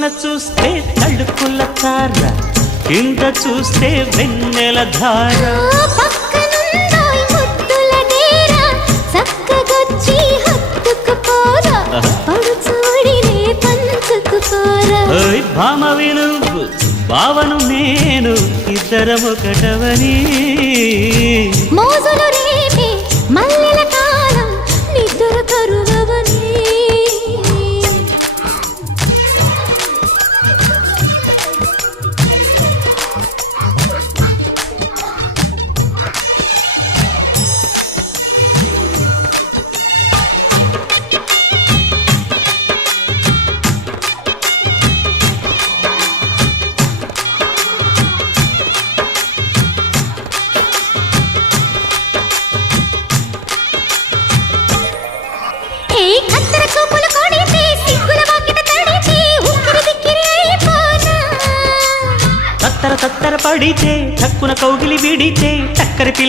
పైన చూస్తే తడుకుల తార, కింద చూస్తే వెన్నెల ధార. పక్కనుందోయ్ ముద్దుల డేర, చక్కగొచ్చి హత్తుకుపోరా, పడుచోడినే పంచుకుపోరా. ఓయ్ భామవి నువ్వు, భావను నేను, ఇద్దరమొకటవని. మోజులు రేపే మల్లెల కాలం, నిద్ర కరువవని. కత్తెర చూపులు కొడితే, సిగ్గుల వాకిట తడిచి, ఉక్కిరి బిక్కిరి అయిపోనా. తత్తర తత్తర పడితే, తక్కున కౌగిలి విడితే, చక్కరి పిల్ల